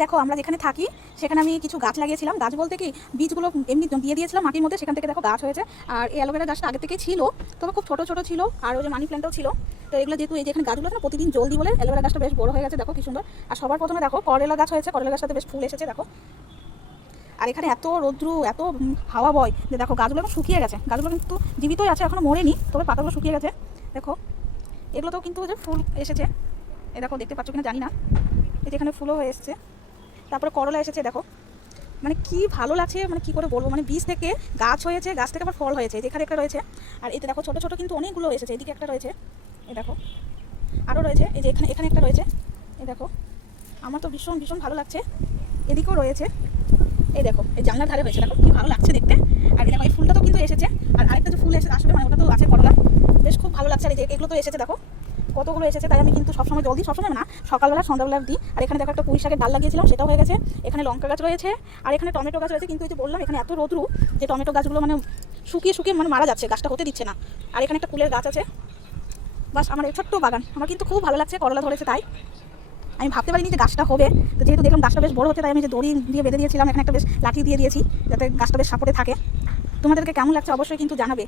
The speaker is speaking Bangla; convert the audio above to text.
দেখো আমরা যেখানে থাকি সেখানে আমি কিছু গাছ লাগিয়েছিলাম। গাছ বলতে কি বীজগুলো এমনি দিয়ে দিয়েছিলাম মাটির মধ্যে, সেখান থেকে দেখো গাছ হয়েছে। আর এই অ্যালোভেরা গাছটা আগে থেকেই ছিল, তবে খুব ছোটো ছোটো ছিল। আর ওই যে মানি প্ল্যান্টও ছিল। তো এগুলো যেহেতু এই যেখানে গাছগুলো না প্রতিদিন জল দিই বলে অ্যালোভেরা গাছটা বেশ বড় হয়ে গেছে, দেখো কি সুন্দর। আর সবার প্রথমে দেখো করলা গাছ হয়েছে, করলা গাছটাতে বেশ ফুল এসেছে দেখো। আর এখানে এত রৌদ্রু এত হাওয়া বয় যে দেখো গাছগুলো এখন শুকিয়ে গেছে। গাছগুলো কিন্তু জীবিতই আছে, এখনো মরেনি, তবে পাতাগুলো শুকিয়ে গেছে দেখো। এগুলোতেও কিন্তু যে ফুল এসেছে, এ দেখো দেখতে পাচ্ছ কিনা জানি না, এই যে এখানে ফুলও হয়ে এসেছে। তারপরে করলা এসেছে দেখো, মানে কি ভালো লাগছে, মানে কি করে বলবো, মানে বীজ থেকে গাছ হয়েছে, গাছ থেকে আবার ফল হয়েছে। যেখানে একটা রয়েছে, আর এতে দেখো ছোটো ছোটো কিন্তু অনেকগুলো এসেছে। এদিকে একটা রয়েছে, এই দেখো আরও রয়েছে, এই যে এখানে এখানে একটা রয়েছে, এই দেখো। আমার তো ভীষণ ভীষণ ভালো লাগছে। এদিকেও রয়েছে, এই দেখো এই জানলার ধারে হয়েছে, দেখো কি ভালো লাগছে দেখতে। আর এই দেখো এই ফুলটা তো কিন্তু এসেছে, আর আরেকটা যে ফুল এসে আসলে মানে ওটা তো আছে করলা, বেশ খুব ভালো লাগছে। আর এই যে এগুলো তো এসেছে দেখো কতগুলো এসেছে। তাই আমি কিন্তু সবসময় জল দিই, সবসময় না, সকালবেলা সন্ধ্যাবেলা দিই। আর এখানে দেখো একটা পুঁই শাকের ডাল লাগিয়েছিলাম, সেটাও হয়ে গেছে। এখানে লঙ্কা গাছ রয়েছে, আর এখানে টমেটো গাছ রয়েছে। কিন্তু এই যে বললাম এখানে এত রোদ্রু যে টমেটো গাছগুলো মানে শুকিয়ে শুকিয়ে মানে মারা যাচ্ছে, গাছটা হতে দিচ্ছে না। আর এখানে একটা ফুলের গাছ আছে। বাস আমার এই ছোট্ট বাগান, আমার কিন্তু খুব ভালো লাগছে। করলা ধরেছে তাই আমি ভাবতে পারিনি যে গাছটা হবে। তো যেহেতু দেখলাম গাছটা বেশ বড় হচ্ছে, তাই আমি যে দড়ি দিয়ে বেঁধে দিয়েছিলাম, এখানে একটা বেশ লাঠি দিয়ে দিয়েছি যাতে গাছটা বেশ সাপোর্টে থাকে। তোমাদেরকে কেমন লাগছে অবশ্যই কিন্তু জানাবে।